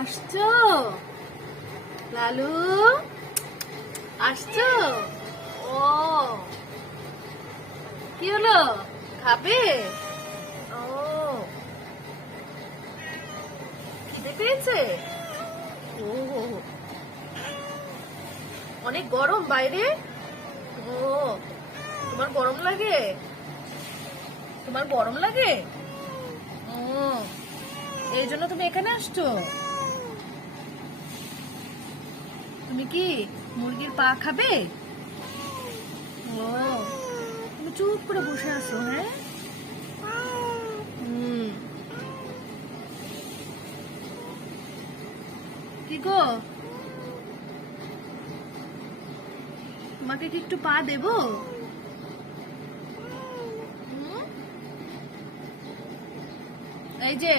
আসছো লালু, আসছো? ও কি হলো, খাবে? ও খিদে পেয়েছে? ও অনেক গরম বাইরে। ও তোমার গরম লাগে? তোমার গরম লাগে? ও এই জন্য তুমি এখানে আসছো? তুমি কি মুরগির পা খাবে? ও তুমি চুপ করে বসে আছো, হ্যাঁ? হুম। কি গো, তোমাকে কি একটু পা দেবো?